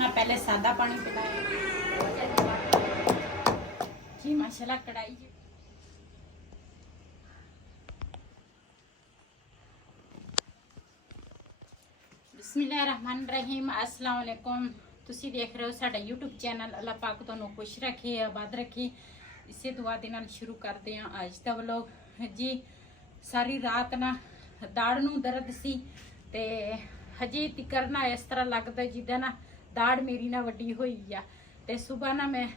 ना पहले सादा पानी पिलाया जी माशाल्लाह। कढ़ाई जी बिस्मिल्लाहिर्रहमानिर्रहीम। अस्सलाम वालेकुम। तुसी देख रहे हो साडा यूट्यूब चैनल। अल्लाह पाक तुहानू खुश रखे, आबाद रखे। इसे दुआ दे नाल शुरू करते हैं अज दा व्लॉग जी। सारी रात ना दाड़ नू दर्द सी ते हजे तिकर ना इस तरह लगता जिदा ना दाड़ मेरी ना वड्डी होई आ। ते सुबह ना मैं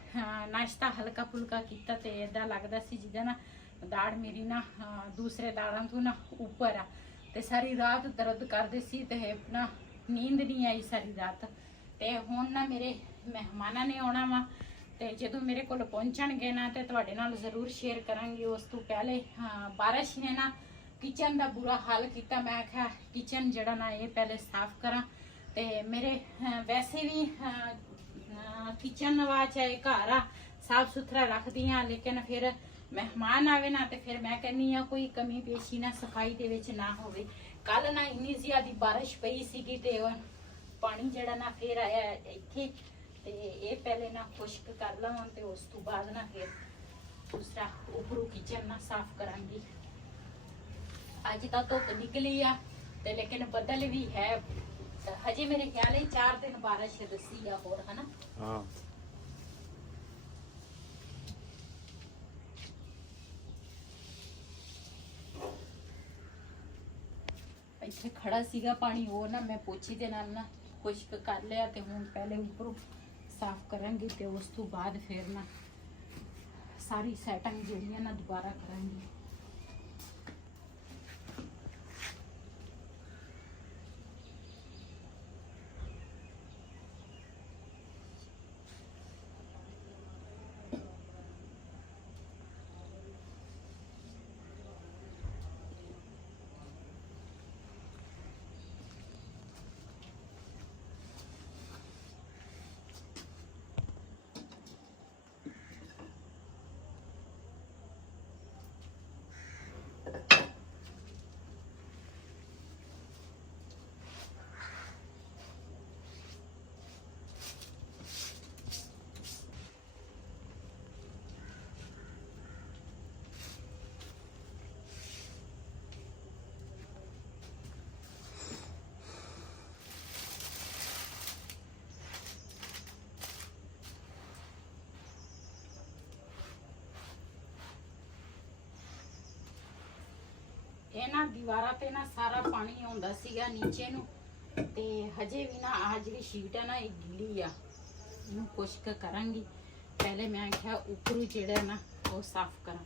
नाश्ता हल्का फुल्का किया ते इदा लगता सी जिदा ना दाड़ मेरी ना दूसरे दाड़ों तो ना ऊपर आ। ते सारी रात दर्द करदे सी ते ना नींद नहीं आई सारी रात। ते हुण ना मेरे मेहमानां ने आउणा वा ते जदों मेरे कोल पहुंचणगे ना ते तुहाडे नाल जरूर शेयर करांगी। उस तो पहले बारिश ने ना किचन का बुरा हाल किया। मैं आख्या किचन जड़ा ना ये पहले साफ करा। ते मेरे वैसे भी किचन वा चाहे घर आ साफ सुथरा रखदी हाँ, लेकिन फिर मेहमान आवे ना तो फिर मैं कहनी हाँ कोई कमी पेशी ना सफाई दे विच ना होवे। कल ना इन्नी ज्यादा बारिश पई सीगी ते पानी जड़ा ना फिर आया इत्थे ते ये पहले ना खुश्क कर लवां ते उस तो बाद ना फिर दूसरा उपरों किचन ना साफ करांगी। अज तो धुप निकली आ ते लेकिन बदल भी है। हजे मेरे ख्याल 4 दिन बारिश दसी आ होर, है ना? हाँ। इत्थे खड़ा सीगा पानी वो ना मैं पोछे दे नाल ना खुश्क कर लिया ते हुण पहले उपरों साफ करांगी ते उस तो बाद फिर ना सारी सैटिंग जेहड़ियां ना दोबारा करांगी। ना दीवारा ते ना सारा पानी आउंदा सीगा नीचे नू ते हजे भी ना आ जिहड़ी शीट है ना ये गिल्ली आ, इनू खुश्क करांगी। पहले मैं आख्या ऊपरों जेड़ा ना वो साफ करा।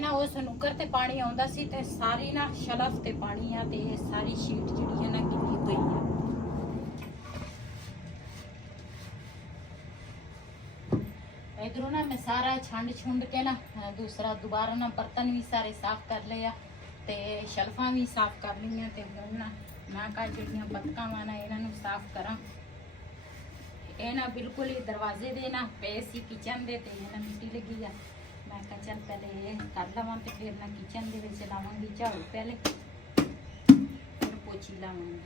ना उस नुकर ते पानी आउंदा सी ते सारी ना शलफ ते पानी आ ते सारी शीट जिहड़ी है ना गिल्ली होई है। इधरों ना मैं सारा छंड छुंड के ना दूसरा दोबारा ना बर्तन भी सारे साफ कर लिया ते शलफां भी साफ कर लिया ते हुण ना मैं कहा जिहड़ियां पतकां वा ना इन्हां नूं साफ करां। ये ना बिल्कुल ही दरवाजे दे ना पे सी किचन दे ते ना मिट्टी लगी आ। मैं कहा चल पहले ये कर लवां ते फिर मैं किचन दे विच लावांगी झाड़ू, पहले फिर पोछी लावांगी।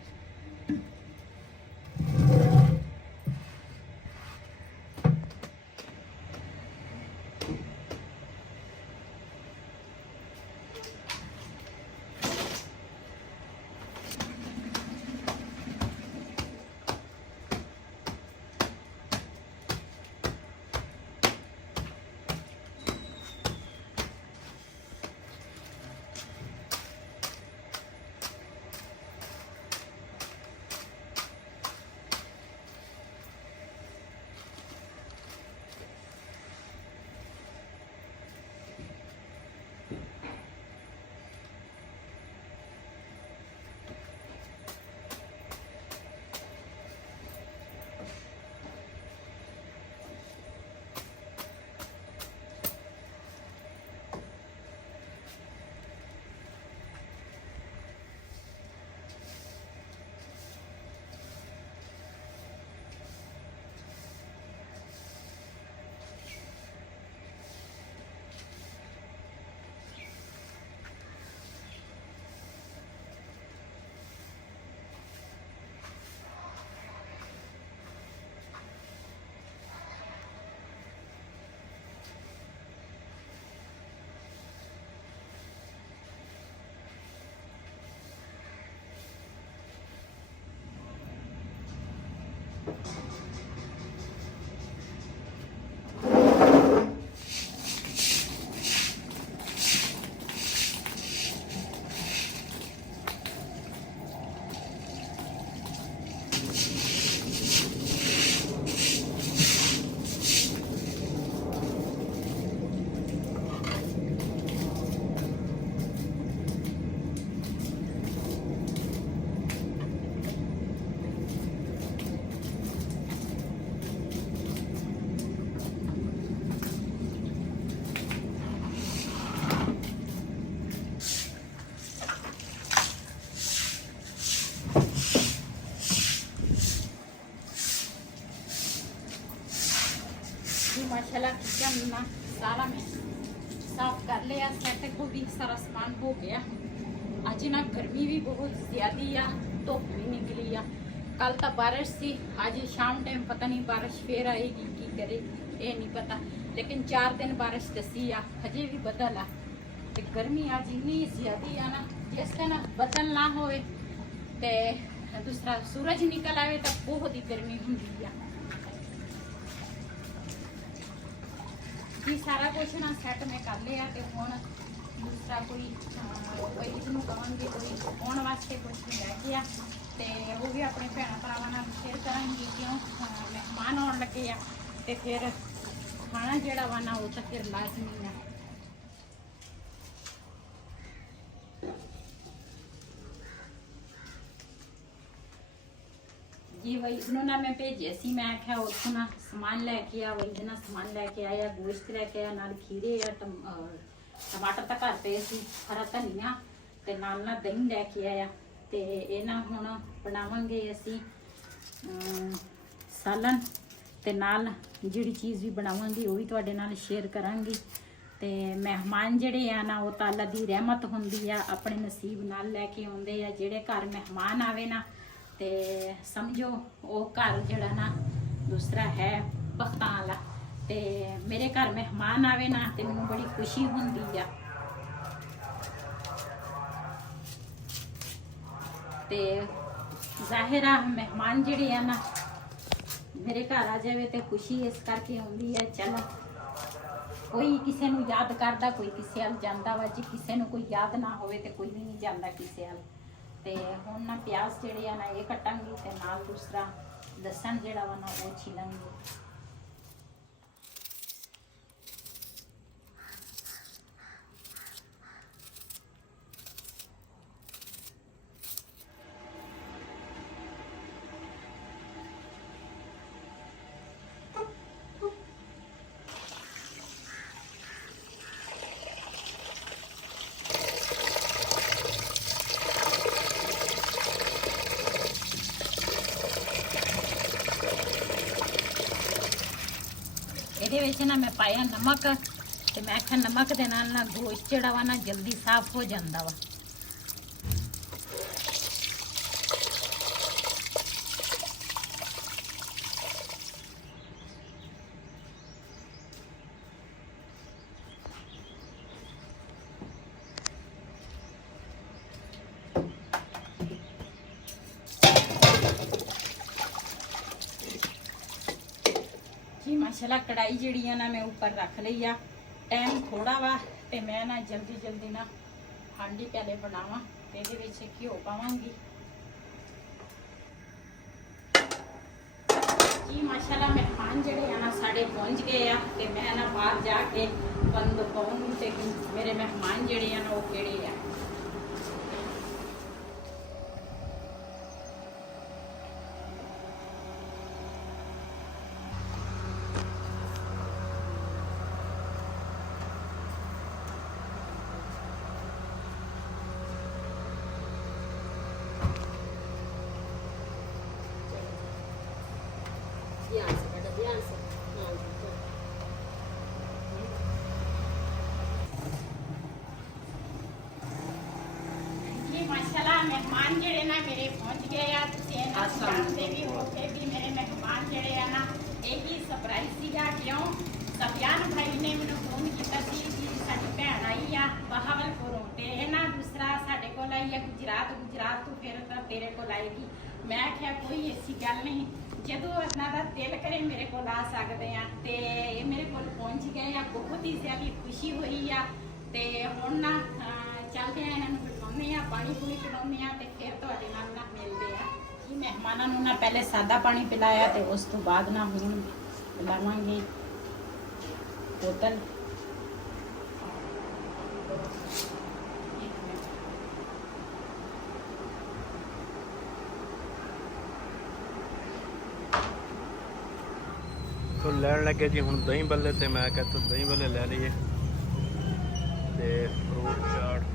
ना सारा मैं साफ कर लिया, सेट को भी सारा सामान हो गया। अज ना गर्मी भी बहुत ज़्यादा आ, धुप भी निकली आ। कल तो बारिश सी, अज शाम टाइम पता नहीं बारिश फिर आएगी की करेगी ये नहीं पता, लेकिन 4 दिन बारिश दसी आ, हजे भी बदल आ। ते गर्मी अज इन्नी ज़्यादा आ ना, जिस दिन बदल ना होए ते दूसरा सूरज निकल आए तो बहुत ही गर्मी होंगी आ। जी सारा कुछ ना सैट मैं कर लिया ते हुण दूसरा कोई इसनूं कहांगे कोई आने वास्ते कुछ लैके आ ते वो भी अपने भैन भरावां नाल शेयर करांगी, क्यों मेहमान आउण लगे आ ते फिर खाना जिहड़ा वा ना वो तो फिर लाजमी आ। जी वही इन्हों ना मैं भेजे सी, मैं आख्या उठो ना समान लैके आ, वही ना समान लैके आया, गोश्त लैके आया, नाल खीरे आ, टमाटर तो घर पे सी, हरा धनिया ते नाल ना दही लैके आया ते ये ना हुण बनावांगे असी सालन ते नाल जिहड़ी चीज़ भी बनावांगी वो भी तुहाडे नाल शेयर करांगी। ते मेहमान जिहड़े आ ना वो तां अल्लाह दी रहमत हुंदी आ, अपने नसीब नाल लैके आउंदे आ। जिहड़े घर मेहमान आवे ना ते समझो वो घर जड़ा ना दूसरा है बख्तां वाला। ते मेरे घर मेहमान आवे ना ते मैनूं बड़ी खुशी हुंदी आ। ते जाहिर आ मेहमान जिहड़े आ ना मेरे घर आ जावे ते खुशी इस करके आउंदी है। चलो कोई किसी नूं याद करदा, कोई किसी अल जांदा वा, जे किसी नूं कोई याद ना होवे ते कोई भी नहीं जांदा किसी अल। ते हुण ना प्याज जिहड़े आ ना ये कटांगी ते नाल दूसरा लसन जिहड़ा वा ना वो छीलांगी। ਇਹਦੇ ਵਿੱਚ ਨਾ ਮੈਂ ਪਾਇਆ ਨਮਕ ਤੇ ਮੈਂ ਆਖਿਆ ਨਮਕ ਦੇ ਨਾਲ ਨਾ ਗੋਸ਼ਤ ਜਿਹੜਾ ਵਾ ਨਾ ਜਲਦੀ ਸਾਫ਼ ਹੋ ਜਾਂਦਾ ਵਾ। जी माशाल्लाह कढ़ाई जी ना मैं ऊपर रख ली आ, टाइम थोड़ा वा ते मैं ना जल्दी जल्दी ना हांडी पहले बनावा ते घ्यो पावांगी। जी माशाल्लाह मेहमान जिहड़े आ ना साढ़े पहुंच गए आ ते मैं ना बाहर जाके बंद पाऊंगी ते मेरे मेहमान जिहड़े आ ना वो किहड़े आ। माशाल्लाह मेहमान जेड़े ना मेरे पहुंच गए आ, तुसीं इन्हां नूं जानदे भी हो के भी मेरे मेहमान जेड़े आ ना यही सरप्राइज सीगा। क्यों सफियान भाई ने मैनूं फोन कीता सी कि साडी भैन आई आ बहावलपुरों ते इन्हां दूसरा साडे कोल आई आ गुजरात तो फिर तां तेरे कोल आएगी। मैं आख्या कोई ऐसी गल नहीं, जदों इन्हां दा दिल करे मेरे कोल आ सकदे आ ते ये मेरे कोल पहुंच गए आ। बहुत ही ज़्यादा खुशी हुई आ ते हुण ना चलदे आ इन्हां नूं पानी पूरी पिलाने ते फिर तुहाडे नाल ना मिलदे आ। जी मेहमानां नूं ना पहले सादा पानी पिलाया ते उस तो बाद ना हुण पिलावांगे बोतल। तो लैन लगे जी हुण दही बल्ले ते मैं कहता दही बल्ले लै लईए ते फ्रूट चाट।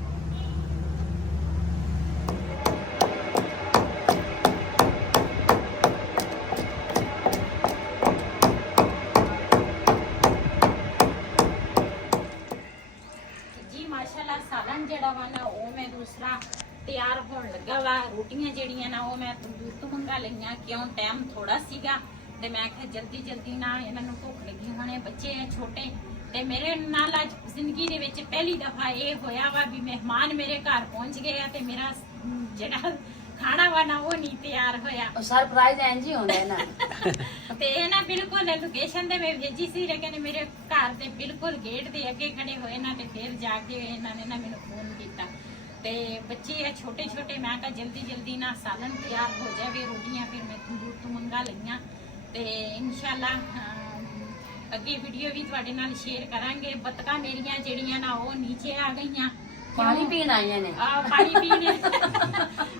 ਤਿਆਰ ਹੋਣ ਲੱਗਾ ਵਾ। ਰੋਟੀਆਂ ਜਿਹੜੀਆਂ ਨਾ ਉਹ ਮੈਂ ਤੰਦੂਰ ਤੋਂ ਮੰਗਾ ਲਈਆਂ, ਕਿਉਂ ਟਾਈਮ ਥੋੜਾ ਸੀਗਾ ਤੇ ਮੈਂ ਕਿਹਾ ਜਲਦੀ ਜਲਦੀ ਨਾ ਇਹਨਾਂ ਨੂੰ ਭੁੱਖ ਲੱਗੀ ਹੋਣੇ, ਬੱਚੇ ਆ ਛੋਟੇ। ਤੇ ਮੇਰੇ ਨਾਲ ਅੱਜ ਜ਼ਿੰਦਗੀ ਦੇ ਵਿੱਚ ਪਹਿਲੀ ਦਫਾ ਇਹ ਹੋਇਆ ਵਾ ਵੀ ਮਹਿਮਾਨ ਮੇਰੇ ਘਰ ਪਹੁੰਚ ਗਏ ਆ ਤੇ ਮੇਰਾ ਜਿਹੜਾ ਖਾਣਾ ਵਾ ਨਾ ਉਹ ਨਹੀਂ ਤਿਆਰ ਹੋਇਆ। ਸਰਪ੍ਰਾਈਜ਼ ਇੰਜ ਹੀ ਹੁੰਦਾ ਹੈ ਨਾ। ਤੇ ਇਹ ਨਾ ਬਿਲਕੁਲ ਲੋਕੇਸ਼ਨ ਤੇ ਮੈਂ ਭੇਜੀ ਸੀ, ਲੇਕਿਨ ਮੇਰੇ ਘਰ ਦੇ ਬਿਲਕੁਲ ਗੇਟ ਦੇ ਅੱਗੇ ਖੜੇ ਹੋਏ ਨਾ ਤੇ ਫਿਰ ਜਾ ਕੇ ਇਹਨਾਂ ਨੇ ਨਾ ਮੈਨੂੰ ਫੋਨ ਕੀਤਾ। ਤੇ ਬੱਚੇ ਆ ਛੋਟੇ ਛੋਟੇ, ਮੈਂ ਕਿਹਾ ਜਲਦੀ ਜਲਦੀ ਨਾ ਸਾਲਨ ਤਿਆਰ ਹੋ ਜਾਵੇ, ਰੋਟੀਆਂ ਫਿਰ ਮੈਂ ਤੰਦੂਰ ਤੋਂ ਮੰਗਾ ਲਈਆਂ। ਤੇ ਇਨਸ਼ਾਅੱਲਾ ਅੱਗੇ ਵੀਡੀਓ ਵੀ ਤੁਹਾਡੇ ਨਾਲ ਸ਼ੇਅਰ ਕਰਾਂਗੇ। ਬਤਕਾਂ ਮੇਰੀਆਂ ਜਿਹੜੀਆਂ ਨਾ ਉਹ ਨੀਚੇ ਆ ਗਈਆਂ, ਪਾਣੀ ਪੀਣ ਆਈਆਂ ਨੇ। ਪਾਣੀ ਪੀਣੇ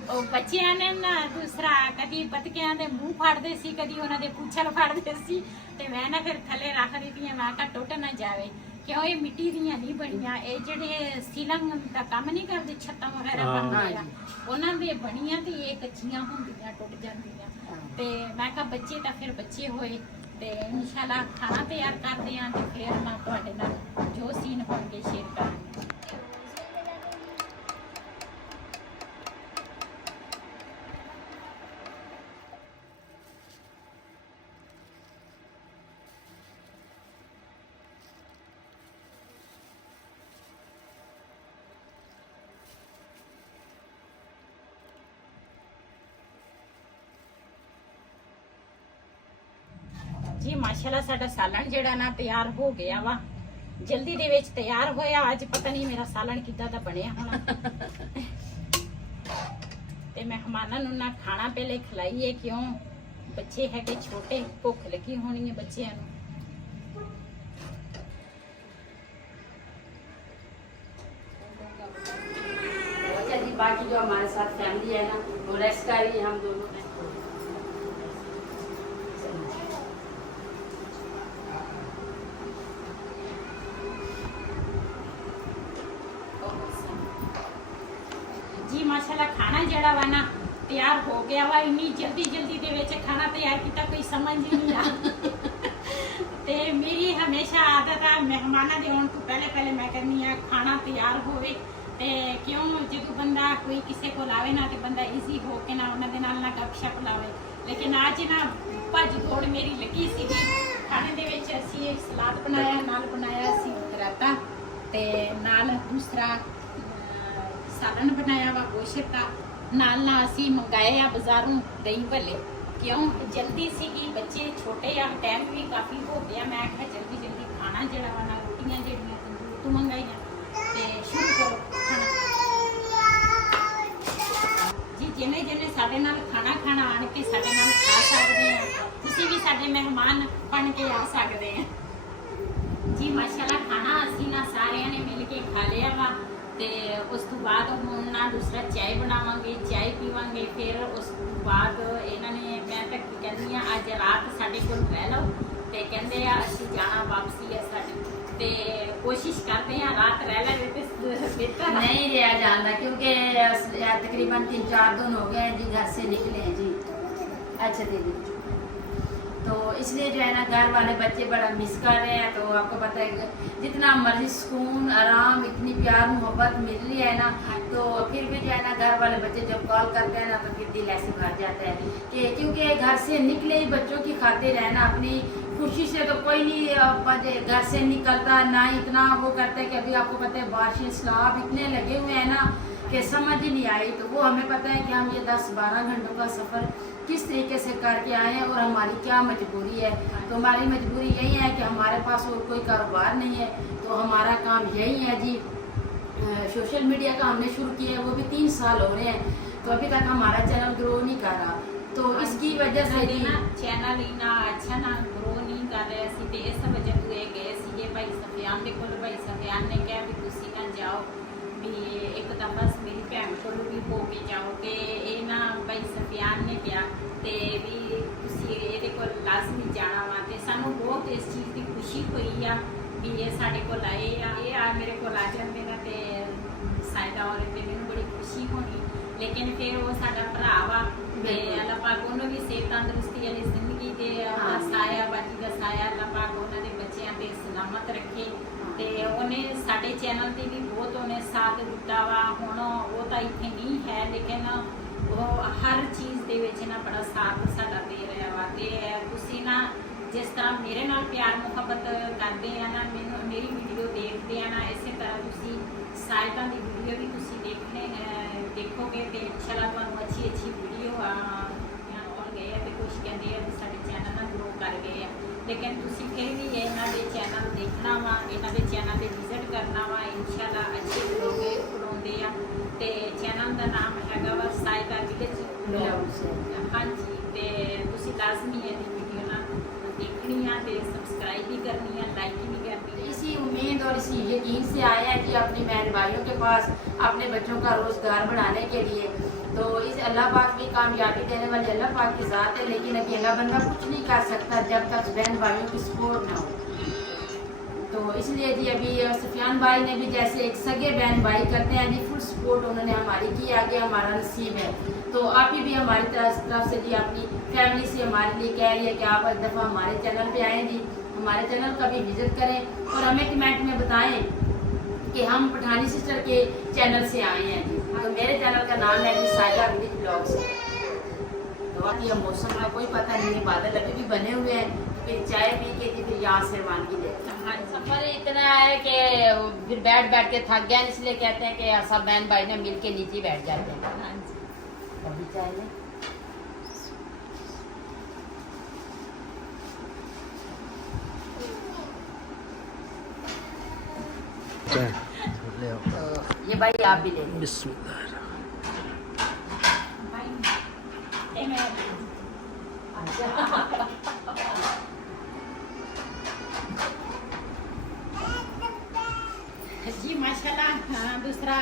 ਉਹ ਬੱਚਿਆਂ ਨੇ ਨਾ ਦੂਸਰਾ ਕਦੀ ਬਤਕਿਆਂ ਦੇ ਮੂੰਹ ਫੜਦੇ ਸੀ, ਕਦੀ ਉਹਨਾਂ ਦੇ ਪੁੱਛਲ ਫੜਦੇ ਸੀ ਤੇ ਮੈਂ ਨਾ ਫਿਰ ਥੱਲੇ ਰੱਖ ਦਿੱਤੀਆਂ। ਮੈਂ ਕਿਹਾ ਟੁੱਟ ਨਾ ਜਾਵੇ, ਕਿਉਂ ਇਹ ਮਿੱਟੀ ਦੀਆਂ ਨਹੀਂ ਬਣੀਆਂ, ਇਹ ਜਿਹੜੇ ਸੀਲੰਗ ਦਾ ਕੰਮ ਨਹੀਂ ਕਰਦੇ, ਛੱਤਾਂ ਵਗੈਰਾ ਬਣਦੀਆਂ ਉਹਨਾਂ ਦੇ ਬਣੀਆਂ ਤੇ ਇਹ ਕੱਚੀਆਂ ਹੁੰਦੀਆਂ, ਟੁੱਟ ਜਾਂਦੀਆਂ। ਤੇ ਮੈਂ ਕਿਹਾ ਬੱਚੇ ਤਾਂ ਫਿਰ ਬੱਚੇ ਹੋਏ ਤੇ ਇਨਸ਼ਾਅੱਲਾ ਖਾਣਾ ਤਿਆਰ ਕਰਦੇ ਆਂ ਤੇ ਫਿਰ ਮੈਂ ਤੁਹਾਡੇ ਨਾਲ ਜੋ ਸੀਨ ਹੋਣਗੇ ਸ਼ੇਅਰ ਕਰਾਂਗੇ। ਜੀ ਮਾਸ਼ਾਅੱਲਾ ਸਾਡਾ ਸਾਲਣ ਜਿਹੜਾ ਨਾ ਤਿਆਰ ਹੋ ਗਿਆ ਵਾ, ਜਲਦੀ ਦੇ ਵਿੱਚ ਤਿਆਰ ਹੋਇਆ। ਅੱਜ ਪਤਾ ਨਹੀਂ ਮੇਰਾ ਸਾਲਣ ਕਿੱਦਾਂ ਦਾ ਬਣਿਆ ਹੋਣਾ। ਤੇ ਮਹਿਮਾਨਾਂ ਨੂੰ ਨਾ ਖਾਣਾ ਪਹਿਲੇ ਖਿਲਾਈਏ, ਕਿਉਂ ਬੱਚੇ ਹੈਗੇ ਛੋਟੇ, ਭੁੱਖ ਲੱਗੀ ਹੋਣੀ ਹੈ ਬੱਚਿਆਂ ਨੂੰ। अच्छा जी, बाकी जो हमारे साथ फैमिली है ना वो रेस्ट कर रही है, हम दोनों में। ਜੀ ਮਾਸ਼ਾਅੱਲਾ ਖਾਣਾ ਜਿਹੜਾ ਵਾ ਨਾ ਤਿਆਰ ਹੋ ਗਿਆ ਵਾ। ਇੰਨੀ ਜਲਦੀ ਜਲਦੀ ਦੇ ਵਿੱਚ ਖਾਣਾ ਤਿਆਰ ਕੀਤਾ, ਕੋਈ ਸਮਝ ਹੀ ਨਹੀਂ ਆ। ਤੇ ਮੇਰੀ ਹਮੇਸ਼ਾ ਆਦਤ ਆ ਮਹਿਮਾਨਾਂ ਦੇ ਆਉਣ ਤੋਂ ਪਹਿਲੇ ਮੈਂ ਕਹਿੰਦੀ ਆ ਖਾਣਾ ਤਿਆਰ ਹੋਵੇ। ਤੇ ਕਿਉਂ ਜਦੋਂ ਬੰਦਾ ਕੋਈ ਕਿਸੇ ਕੋਲ ਆਵੇ ਨਾ ਤੇ ਬੰਦਾ ਈਜ਼ੀ ਹੋ ਕੇ ਨਾ ਉਹਨਾਂ ਦੇ ਨਾਲ ਨਾ ਗੱਪਸ਼ਪ ਲਾਵੇ। ਲੇਕਿਨ ਅੱਜ ਨਾ ਭੱਜ ਦੌੜ ਮੇਰੀ ਲੱਗੀ ਸੀਗੀ। ਖਾਣੇ ਦੇ ਵਿੱਚ ਅਸੀਂ ਇੱਕ ਸਲਾਦ ਬਣਾਇਆ, ਨਾਲ ਬਣਾਇਆ ਸੀ ਰਾਇਤਾ ਤੇ ਨਾਲ ਦੂਸਰਾ ਸਾਲਨ ਬਣਾਇਆ ਵਾ ਗੋਸ਼ਤ ਦਾ। ਨਾਲ ਅਸੀਂ ਮੰਗਾਏ ਆ ਬਾਜ਼ਾਰੋਂ ਦਹੀਂ ਭੱਲੇ, ਕਿਉਂ ਜਲਦੀ ਸੀਗੀ, ਬੱਚੇ ਛੋਟੇ ਆ, ਟਾਈਮ ਵੀ ਕਾਫੀ ਹੋ ਗਿਆ। ਮੈਂ ਕਿਹਾ ਜਲਦੀ ਜਲਦੀ ਖਾਣਾ ਜਿਹੜਾ ਵਾ ਨਾ ਰੋਟੀਆਂ ਜਿਹੜੀਆਂ ਤੰਦੂਰ ਤੋਂ ਮੰਗਾਈਆਂ ਤੇ ਸ਼ੁਰੂ ਕਰੋ ਖਾਣਾ। ਜੀ ਜਿਹਨੇ ਜਿਹਨੇ ਸਾਡੇ ਨਾਲ ਖਾਣਾ ਆਣ ਕੇ ਸਾਡੇ ਨਾਲ ਖਾ ਸਕਦੇ ਆ, ਤੁਸੀਂ ਵੀ ਸਾਡੇ ਮਹਿਮਾਨ ਬਣ ਕੇ ਆ ਸਕਦੇ ਆ। ਜੀ ਮਾਸ਼ਾਅੱਲਾ ਖਾਣਾ ਅਸੀਂ ਨਾ ਸਾਰਿਆਂ ਨੇ ਮਿਲ ਕੇ ਖਾ ਲਿਆ ਵਾ ਤੇ ਉਸ ਤੋਂ ਬਾਅਦ ਹੁਣ ਨਾ ਦੂਸਰਾ ਚਾय ਬਣਾਵਾਂਗੇ, ਚਾय ਪੀਵਾਂਗੇ। ਫਿਰ ਉਸ ਤੋਂ ਬਾਅਦ ਇਹਨਾਂ ਨੇ, ਮੈਂ ਤਾਂ ਕਹਿੰਦੀ ਆ ਅੱਜ ਰਾਤ ਸਾਡੇ ਕੋਲ ਰਹਿ ਲਓ ਤੇ ਕਹਿੰਦੇ ਆ ਅਸੀਂ ਜਾਣਾ ਵਾਪਸੀ ਹੈ ਸਾਡੇ, ਤੇ कोशिश करते हैं रात रह ले बेहतर नहीं रहा जाना, क्योंकि तकरीबन 3-4 दिन हो गए जी घर से निकले हैं जी। अच्छा दीदी, तो इसलिए जो है ना घर वाले बच्चे बड़ा मिस कर रहे हैं। तो आपको पता है जितना मर्जी सुकून आराम इतनी प्यार मोहब्बत मिल रही है ना, तो फिर भी जो है ना घर वाले बच्चे जब कॉल करते हैं ना तो फिर दिल ऐसे भर जाता है कि क्योंकि घर से निकले ही बच्चों की खातिर है ना, अपनी खुशी से तो कोई नहीं घर से निकलता, ना इतना वो करते कि अभी आपको पता है बारिश सैलाब इतने लगे हुए हैं ना कि समझ ही नहीं आई। तो वो हमें पता है कि हम ये 10-12 घंटों का सफ़र किस तरीके से करके आए हैं और हमारी क्या मजबूरी है। तो हमारी मजबूरी यही है कि हमारे पास और कोई कारोबार नहीं है, तो हमारा काम यही है जी। सोशल मीडिया का हमने शुरू किया है, वो भी 3 साल हो रहे हैं, तो अभी तक हमारा चैनल ग्रो नहीं कर रहा। तो इसकी वजह से ना चैनल इना अच्छा ना ग्रो नहीं कर रहे सी, ते इस वजह तो ये गए सी भाई सफियान दे कोल। भाई सफियान ने कहा भी तुसी ना जाओ, भी एक तो बस मेरी भैन कोल भी हो के जाओ कि ये ना भाई सफियान ने कहा ते भी तुसी ਇਹਦੇ ਕੋਲ ਲਾਜ਼ਮੀ ਜਾਣਾ ਵਾ। ਤੇ ਸਾਨੂੰ ਬਹੁਤ ਇਸ ਚੀਜ਼ ਦੀ ਖੁਸ਼ੀ ਹੋਈ ਆ ਵੀ ਇਹ ਸਾਡੇ ਕੋਲ ਆਏ ਆ, ਇਹ ਆ ਮੇਰੇ ਕੋਲ ਆ ਜਾਂਦੇ ਨਾ ਤੇ ਸਾਡਾ ਔਰ ਤੇ ਮੈਨੂੰ ਬੜੀ ਖੁਸ਼ੀ ਹੋਣੀ। ਲੇਕਿਨ ਫਿਰ ਉਹ ਸਾਡਾ ਭਰਾ ਵਾ ਤੇ ਅੱਲਾਹ ਪਾਕ ਉਹਨੂੰ ਵੀ ਸਿਹਤ ਤੰਦਰੁਸਤੀ ਵਾਲੀ ਜ਼ਿੰਦਗੀ ਦੇ ਸਾਇਆ, ਬਾਕੀ ਦਾ ਸਾਇਆ ਅੱਲਾਹ ਪਾਕ ਉਹਨਾਂ ਦੇ ਬੱਚਿਆਂ ਤੇ ਸਲਾਮਤ ਰੱਖੇ। ਤੇ ਉਹਨੇ ਸਾਡੇ ਚੈਨਲ ਦੀ ਵੀ ਬਹੁਤ ਉਹਨੇ ਸਾਥ ਦਿੱਤਾ ਵਾ। ਹੁਣ ਉਹ ਤਾਂ ਇੱਥੇ ਨਹੀਂ ਹੈ ਲੇਕਿਨ ਉਹ ਹਰ ਚੀਜ਼ ਦੇ ਵਿੱਚ ਨਾ ਬੜਾ ਸਾਥ ਸਾਡਾ ਦੇ ਰਿਹਾ ਵਾ। ਤੇ ਤੁਸੀਂ ਨਾ ਜਿਸ ਤਰ੍ਹਾਂ ਮੇਰੇ ਨਾਲ ਪਿਆਰ ਮੁਹੱਬਤ ਕਰਦੇ ਆ ਨਾ, ਮੇਰੀ ਵੀਡੀਓ ਦੇਖਦੇ ਆ ਨਾ, ਇਸੇ ਤਰ੍ਹਾਂ ਤੁਸੀਂ ਸਾਹਿਬਾ ਦੀ ਵੀਡੀਓ ਵੀ ਤੁਸੀਂ ਦੇਖੋਗੇ ਤੇ ਇਨਸ਼ਾਅੱਲਾ ਤੁਹਾਨੂੰ ਅੱਛੀ ਵੀਡੀਓ ਆਉਣ ਗਏ ਆ। ਤੇ ਕੁਝ ਕਹਿੰਦੇ ਆ ਵੀ ਸਾਡੇ ਚੈਨਲ ਨਾਲ ਗਰੋ ਕਰ ਗਏ ਆ, ਲੇਕਿਨ ਤੁਸੀਂ ਫਿਰ ਵੀ ਇਹਨਾਂ ਦੇ ਚੈਨਲ ਦੇਖਣਾ ਵਾ, ਇਹਨਾਂ ਦੇ ਚੈਨਲ ਤੇ ਵਿਜ਼ਿਟ ਕਰਨਾ ਵਾ। ਇਨਸ਼ਾਅੱਲਾ ਅੱਛੇ ਵਲੋਗ ਬਣਾਉਂਦੇ ਆ। ਤੇ ਚੈਨਲ ਦਾ ਨਾਮ ਹੈਗਾ ਵਾ ਸਾਹਿਬਾ ਵਿਲੇਜ ਵਲੌਗਸ। ਹਾਂਜੀ, ਤੇ ਤੁਸੀਂ ਲਾਜ਼ਮੀ ਇਹਦੀ ਵੀਡੀਓ ਨਾ देखनी है, तो सब्सक्राइब भी करनी है, लाइक भी करनी है। इसी उम्मीद और इसी यकीन से आए हैं कि अपनी बहन भाइयों के पास अपने बच्चों का रोज़गार बढ़ाने के लिए। तो इस अल्लाह पाक भी कामयाबी देने वाले अल्लाह पाक की ज़ात है, लेकिन अकेला बंदा कुछ नहीं कर सकता जब तक बहन भाइयों की सपोर्ट ना हो। तो इसलिए जी अभी सुफियान भाई ने भी जैसे एक सगे बहन भाई करते हैं जी, फुल सपोर्ट उन्होंने हमारी की, आगे हमारा नसीब है। तो आप ही भी हमारी तरफ से जी अपनी फैमिली से हमारे लिए कह रही है कि आप एक दफ़ा हमारे चैनल पे आएँ जी, हमारे चैनल का भी विजिट करें और हमें कमेंट में बताएं कि हम पठानी सिस्टर के चैनल से आए हैं जी। तो मेरे चैनल का नाम है जी साहिबा विलेज ब्लॉग्स। तो ये मौसम का कोई पता नहीं, बादल अभी भी बने हुए हैं। फिर चाय पी के जी फिर यहाँ से रवानगी लेते हैं। सफर इतना है कि फिर बैठ के थक गए, इसलिए कहते हैं कि सब बहन भाई ने मिल के नीचे बैठ जाते हैं। हाँ जी, अभी चाय में ले आओ। ये भाई आप भी ले लो। बिस्मिल्लाह। जी माशाल्लाह, दूसरा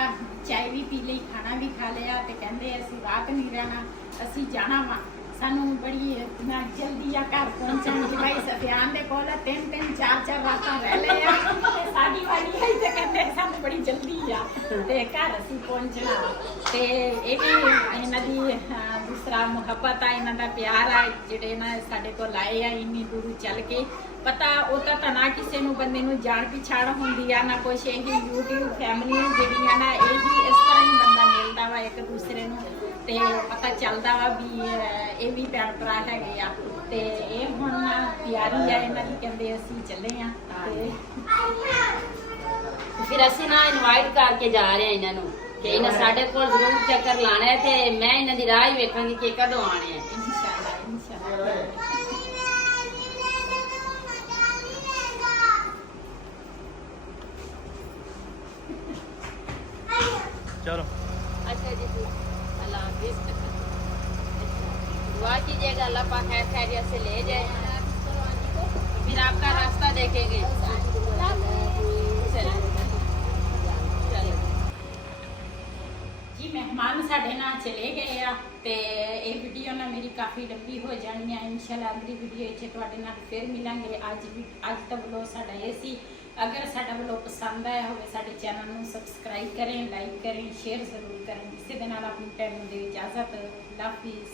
चाय भी पी ली, खाना भी खा लिया। तो कहते असी रात नहीं रहना, असी जाना वा। सानू बड़ी जल्दी आ घर पहुंचन कि भाई सफियान दे कोल 3-3 4-4 रातां रह ले आ। साडी वाली है ते कहते सानू बड़ी जल्दी आ ते घर असी पहुंचना। ते ये भी इन्हां दी दूसरा मुहब्बत आ, इन्हां दा प्यार आ जिहड़े ना साडे कोल आए आ इन्नी दूर चल के। पता उता तो ना किसी नूं बंदे नूं जान पछाण हुंदी आ ना कुछ। यही यूट्यूब फैमिली जिहड़ियां ना यही इस तरह ही बंदा मिलदा वा एक दूसरे नूं ते पता चलदा वा भी ये भी भैन भरा हैगे आ। ते ये हुण तैयारी आ इन्हां दी, कहंदे असीं चले आ। फिर असीं ना इनवाइट करके जा रहे हैं इन्हां नूं कि इन्हां साडे कोल जरूर चक्कर लाना है। ते मैं इन्हां दी राह ही वेखांगी कि कदों आने हैं। इंशाअल्लाह इंशाअल्लाह। चलो अच्छा जी, अल्लाह हाफिज़। दुआ कीजिएगा अल्लाह पाक खैर खैरियत से ले जाए, फिर आपका रास्ता देखेंगे। जी मेहमान साढ़े नाल चले गए आ ते ये वीडियो ना मेरी काफ़ी लंबी हो जानी है। इंशाल्लाह अगली वीडियो च तुहाडे नाल फिर मिलांगे। अज दा व्लॉग साडा ये सी। अगर साडा व्लॉग पसंद आया होवे साडे चैनल नूं सबसक्राइब करें, लाइक करें, शेयर जरूर करें। इसे दे नाल अपनी टाइम दे इजाजत। अल्लाह हाफिज़।